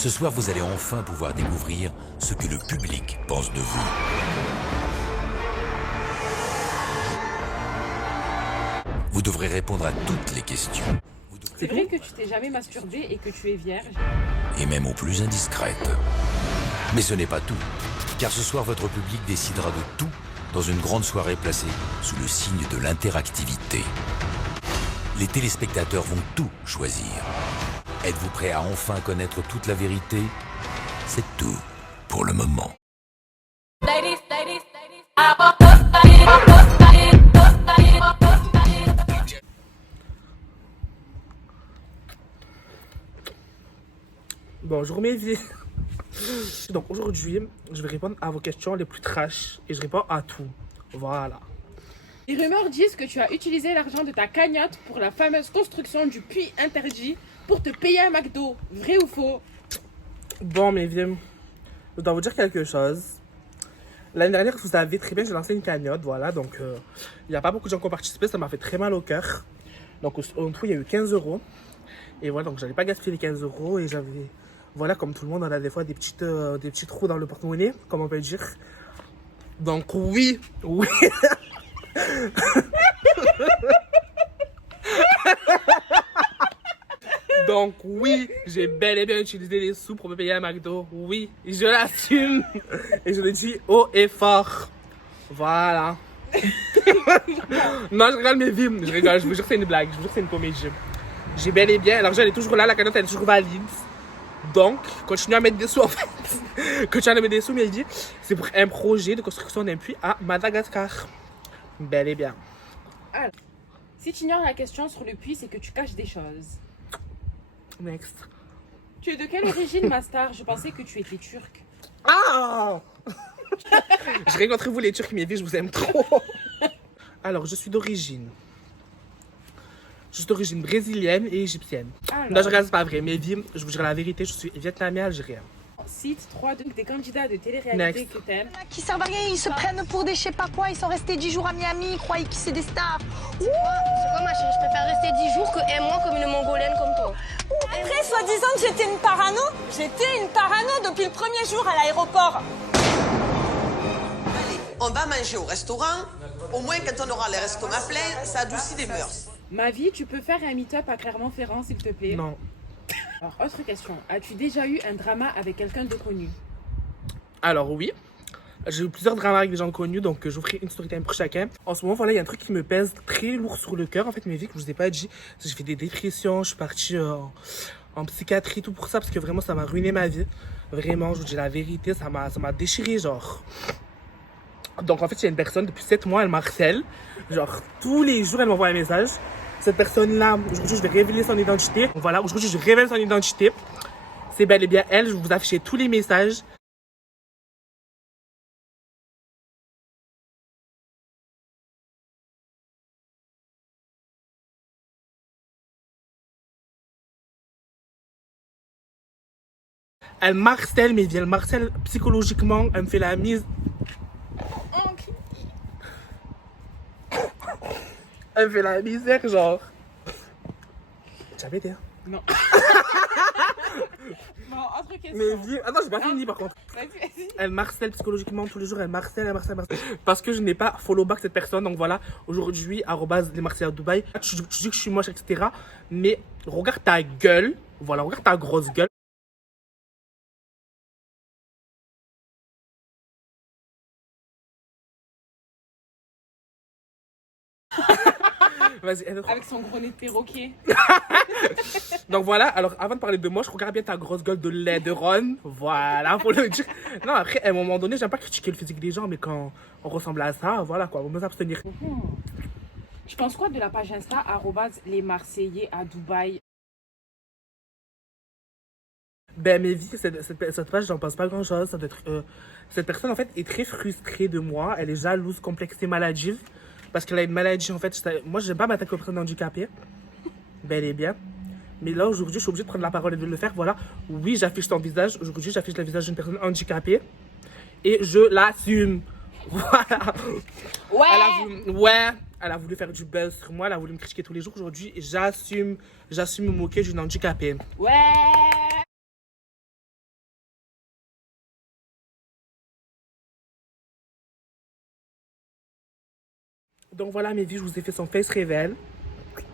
Ce soir, vous allez enfin pouvoir découvrir ce que le public pense de vous. Vous devrez répondre à toutes les questions. C'est vrai que tu t'es jamais masturbé et que tu es vierge. Et même aux plus indiscrètes. Mais ce n'est pas tout, car ce soir, votre public décidera de tout dans une grande soirée placée sous le signe de l'interactivité. Les téléspectateurs vont tout choisir. Êtes-vous prêt à enfin connaître toute la vérité? C'est tout pour le moment. Bonjour mes vies. Donc aujourd'hui, je vais répondre à vos questions les plus trash et je réponds à tout. Voilà. Les rumeurs disent que tu as utilisé l'argent de ta cagnotte pour la fameuse construction du puits interdit pour te payer un McDo. Vrai ou faux? Bon mes vies, je dois vous dire quelque chose. L'année dernière, vous savez très bien, j'ai lancé une cagnotte, voilà. Donc il n'y a pas beaucoup de gens qui ont participé, ça m'a fait très mal au cœur. Donc en tout, il y a eu 15 euros. Et voilà, donc j'allais pas gaspiller les 15 euros et j'avais... Voilà, comme tout le monde, on a des fois des petits trous dans le porte-monnaie, comme on peut dire. Donc oui. Donc oui, j'ai bel et bien utilisé les sous pour me payer un McDo. Oui, je l'assume. Et je le dis haut et fort. Voilà. Non, je rigole mes vies. Je rigole, je vous jure que c'est une blague. Je vous jure que c'est une comédie. J'ai bel et bien, l'argent elle est toujours là, la cagnotte elle est toujours valide. Donc, continue à mettre des sous en fait. Continue à mettre des sous, mais il dit c'est pour un projet de construction d'un puits à Madagascar. Bel et bien. Alors, si tu ignores la question sur le puits, c'est que tu caches des choses. Next. Tu es de quelle origine, ma star? Je pensais que tu étais turc. Ah je rigole entre vous les Turcs, mes vies, je vous aime trop. Alors, je suis d'origine brésilienne et égyptienne. Alors. Non, je regarde, c'est pas vrai. Mes vies, je vous dirai la vérité, je suis vietnamien algérien. Cite 3 des candidats de télé-réalité Next. que t'aimes. Qui servent à rien, ils se prennent pour des je sais pas quoi, ils sont restés 10 jours à Miami, ils croyaient qu'ils c'est des stars. C'est quoi ma chérie, je préfère rester 10 jours que un mois comme une mongolienne comme toi. Après, soi-disant que j'étais une parano, depuis le premier jour à l'aéroport. Allez, on va manger au restaurant. Au moins, quand on aura les restaurants pleins, ça adoucit les mœurs. Ma vie, tu peux faire un meet-up à Clermont-Ferrand, s'il te plaît? Non. Alors, autre question. As-tu déjà eu un drama avec quelqu'un de connu? Alors oui, j'ai eu plusieurs dramas avec des gens connus, donc je vous ferai une story time pour chacun. En ce moment, voilà, il y a un truc qui me pèse très lourd sur le cœur. En fait, mes vies, que je vous ai pas dit, j'ai fait des dépressions, je suis partie en psychiatrie, tout pour ça, parce que vraiment, ça m'a ruiné ma vie. Vraiment, je vous dis la vérité, ça m'a déchiré, genre. Donc en fait, il y a une personne, depuis 7 mois, elle m'harcèle. Genre, tous les jours, elle m'envoie un message. Cette personne-là, aujourd'hui, je vais révéler son identité. Voilà, aujourd'hui, je révèle son identité. C'est bel et bien elle, je vais vous afficher tous les messages. Elle m'harcèle, mais elle m'harcèle psychologiquement. Elle me fait la mise. Elle me fait la misère, genre. J'avais dit. Non. Bon, autre question. Mais dis. Attends, j'ai pas fini par contre. Vas-y. Elle m'harcèle psychologiquement tous les jours. Elle m'harcèle. Parce que je n'ai pas follow back cette personne. Donc voilà, aujourd'hui, les Marseillais à Dubaï. Tu dis que je suis moche, etc. Mais regarde ta gueule. Voilà, regarde ta grosse gueule. Vas-y, Avec son gros nez de perroquet. Donc voilà, alors avant de parler de moi, je regarde bien ta grosse gueule de lait de Ron. Voilà, faut le dire. Non, après, à un moment donné, j'aime pas critiquer le physique des gens, mais quand on ressemble à ça, voilà quoi, on peut s'abstenir. Je pense quoi de la page Insta @les Marseillais à Dubaï? Ben, mes vies, cette page, j'en pense pas grand chose. Cette personne, en fait, est très frustrée de moi. Elle est jalouse, complexée, maladive. Parce qu'elle a une maladie, en fait. Moi, j'aime pas m'attaquer aux personnes handicapées. Bel et bien. Mais là, aujourd'hui, je suis obligée de prendre la parole et de le faire. Voilà. Oui, j'affiche ton visage. Aujourd'hui, j'affiche le visage d'une personne handicapée. Et je l'assume. Voilà. Elle a voulu faire du buzz sur moi. Elle a voulu me critiquer tous les jours. Aujourd'hui, j'assume me moquer d'une handicapée. Ouais. Donc voilà, mes vies, je vous ai fait son face reveal.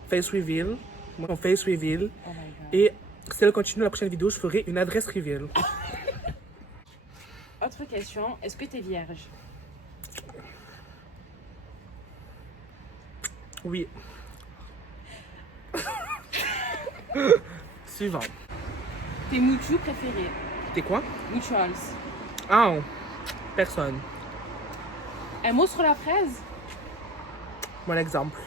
Face reveal. Mon face reveal. Oh my God. Et si elle continue la prochaine vidéo, je ferai une adresse reveal. Autre question, est-ce que t'es vierge? Oui. Suivant. Tes Mouchou préférés? T'es quoi? Mutuals. Ah, personne. Un mot sur la fraise? Mon exemple.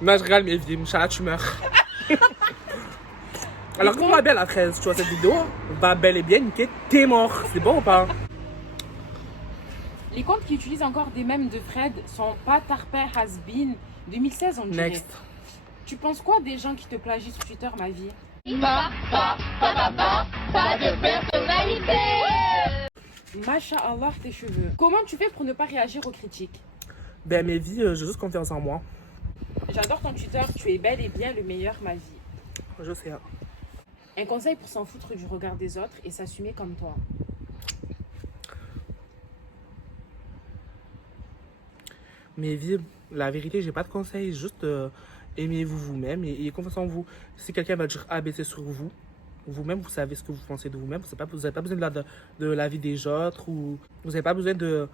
Non, je regarde mes vies, Michala, tu meurs. Alors, comment va bien la fraise? Tu vois cette vidéo? Va bel et bien niquer, t'es mort. C'est bon ou pas? Les comptes qui utilisent encore des mèmes de Fred sont pas Tarpin Has-Been 2016 on dirait. Next. Tu penses quoi des gens qui te plagient sur Twitter, ma vie? Pas de personnalité. Masha'Allah tes cheveux. Comment tu fais pour ne pas réagir aux critiques? Ben, mes vies, j'ai juste confiance en moi. J'adore ton Twitter, tu es bel et bien le meilleur, ma vie. Je sais. Un conseil pour s'en foutre du regard des autres et s'assumer comme toi. Mes vies, la vérité, j'ai pas de conseils. Juste aimez-vous vous-même et ayez confiance en vous. Si quelqu'un va dire ABC sur vous, vous-même, vous savez ce que vous pensez de vous-même. Vous n'avez pas besoin de l'avis des autres ou vous n'avez pas besoin de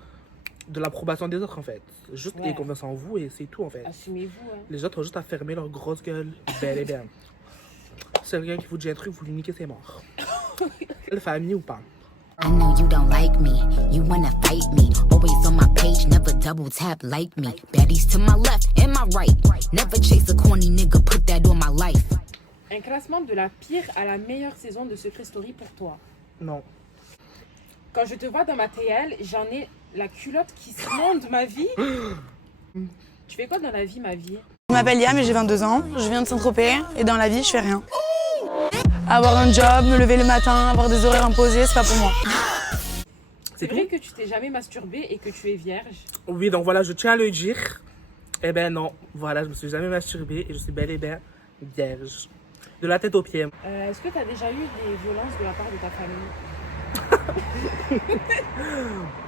l'approbation des autres, en fait. Juste ayez confiance en vous et c'est tout, en fait. Assumez-vous, hein. Les autres ont juste à fermer leur grosse gueule. Bel et bien. Si quelqu'un qui vous dit un truc, vous lui niquez, c'est mort. La famille ou pas? I know you don't like me, you wanna fight me. Always on my page, never double tap like me. Baddies to my left and my right. Never chase a corny nigga, put that on my life. Un classement de la pire à la meilleure saison de Secret Story pour toi. Non. Quand je te vois dans ma TL, j'en ai la culotte qui se monte, ma vie. Tu fais quoi dans la vie, ma vie? Je m'appelle Liam et j'ai 22 ans, je viens de Saint-Tropez et dans la vie je fais rien. Avoir un job, me lever le matin, avoir des horaires imposés, c'est pas pour moi. C'est vrai que tu t'es jamais masturbée et que tu es vierge? Oui, donc voilà, je tiens à le dire. Eh ben non, voilà, je me suis jamais masturbée et je suis bel et bien vierge. De la tête aux pieds. Est-ce que tu as déjà eu des violences de la part de ta famille?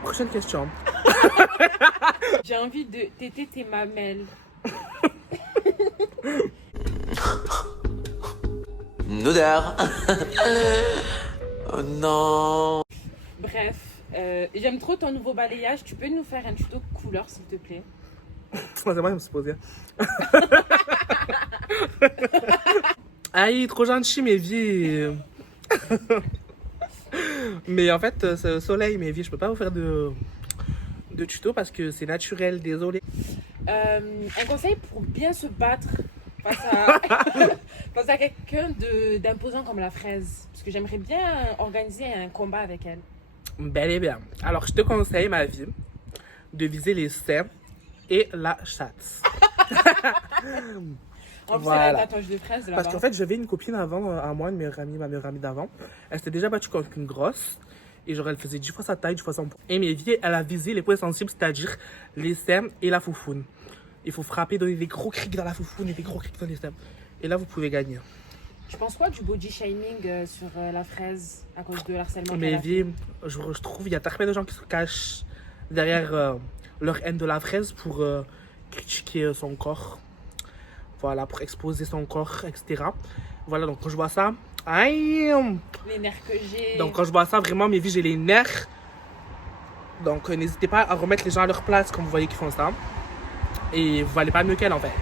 Prochaine question. J'ai envie de téter tes mamelles. Odeur. Oh non. Bref, j'aime trop ton nouveau balayage. Tu peux nous faire un tuto couleur, s'il te plaît? C'est moi qui me suis posé. Aïe, trop gentil, mes vies. Mais en fait, c'est le soleil, mes vies. Je peux pas vous faire de tuto parce que c'est naturel, désolé. Un conseil pour bien se battre face à quelqu'un d'imposant comme la fraise. Parce que j'aimerais bien organiser un combat avec elle. Bel et bien. Alors, je te conseille, ma vie, de viser les seins et la chatte. En plus, Voilà. elle a un tatouage de fraise là-bas. Parce qu'en fait, j'avais une copine avant, à moi, une meilleure amie, ma meilleure amie d'avant. Elle s'était déjà battue contre une grosse. Et genre, elle faisait 10 fois sa taille, 10 fois son poids. Et mes vies, elle a visé les points sensibles, c'est-à-dire les seins et la foufoune. Il faut frapper, donner des gros crics dans la foufoune et des gros crics dans les seins. Et là, vous pouvez gagner. Tu penses quoi du body shaming sur la fraise à cause de l'harcèlement qu'elle Mes a vies, fait? je trouve, il y a tellement de gens qui se cachent derrière leur haine de la fraise pour critiquer son corps. Voilà, pour exposer son corps, etc. Voilà, donc quand je vois ça, aïe! Les nerfs que j'ai. Donc quand je vois ça, vraiment, mes vies, j'ai les nerfs. Donc n'hésitez pas à remettre les gens à leur place quand vous voyez qu'ils font ça. Et vous valez pas mieux qu'elle, en fait.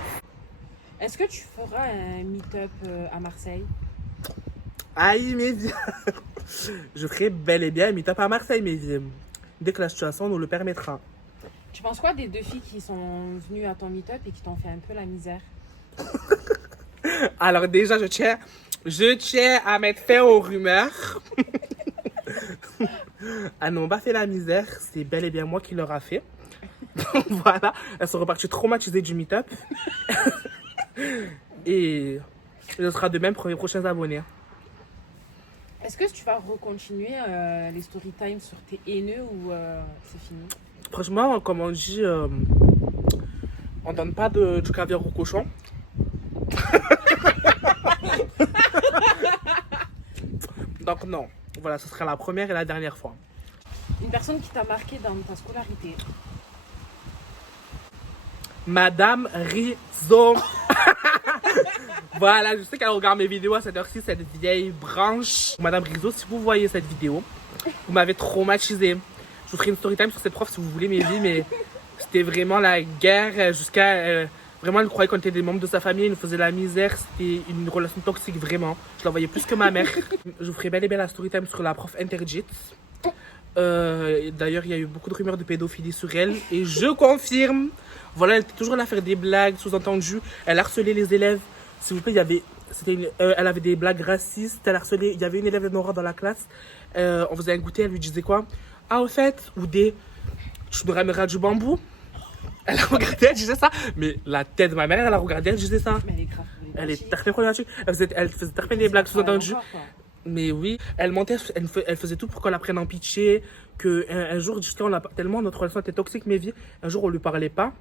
Est-ce que tu feras un meet-up à Marseille? Aïe, mes vies! Je ferai bel et bien un meet-up à Marseille, mes vies. Dès que la situation nous le permettra. Tu penses quoi des deux filles qui sont venues à ton meet-up et qui t'ont fait un peu la misère? Alors déjà, je tiens à mettre fin aux rumeurs. Elles n'ont pas fait la misère, c'est bel et bien moi qui leur a fait. Donc voilà, elles sont reparties traumatisées du meet-up. Et ce sera de même pour les prochains abonnés. Est-ce que tu vas recontinuer les story time sur tes haineux ou c'est fini? Franchement, comme on dit, on donne pas du caviar au cochon. Donc non, voilà, ce sera la première et la dernière fois. Une personne qui t'a marqué dans ta scolarité. Madame Rizzo. Voilà, je sais qu'elle regarde mes vidéos à cette heure-ci, cette vieille branche. Madame Rizzo, si vous voyez cette vidéo, vous m'avez traumatisée. Je vous ferai une story time sur cette prof si vous voulez mes vies, mais c'était vraiment la guerre jusqu'à... vraiment, elle croyait qu'on était des membres de sa famille, elle nous faisait la misère. C'était une relation toxique, vraiment. Je la voyais plus que ma mère. Je vous ferai bel et bien la story time sur la prof Interjit. D'ailleurs, il y a eu beaucoup de rumeurs de pédophilie sur elle. Et je confirme, voilà, elle était toujours là à faire des blagues, sous-entendu. Elle harcelait les élèves. S'il vous plaît, elle avait des blagues racistes. Elle harcelait, il y avait une élève noire dans la classe. On faisait un goûter, elle lui disait quoi? Ah, au fait, ou des... Tu me ramèneras du bambou? Elle a regardé, elle disait ça. Mais la tête de ma mère, elle a regardé, elle disait ça. Mais elle est grave. Elle est très problématique. Elle faisait très des blagues sous-entendues. Mais oui, elle mentait, elle faisait tout pour qu'on la prenne en pitié. Un jour, tellement notre relation était toxique, mais vie, un jour, on lui parlait pas.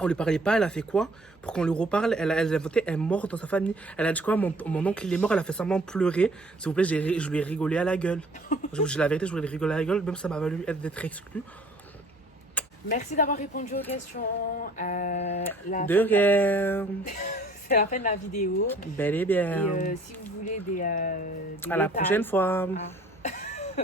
Elle a fait quoi? Pour qu'on lui reparle, elle a inventé un mort dans sa famille. Elle a dit quoi? Mon oncle, il est mort, elle a fait semblant de pleurer. S'il vous plaît, je lui ai rigolé à la gueule. La vérité, je lui ai rigolé à la gueule, même ça m'a valu d'être exclu. Merci d'avoir répondu aux questions. De rien. C'est la fin de la vidéo. Bel et bien. Et si vous voulez des à la prochaine fois. Ah.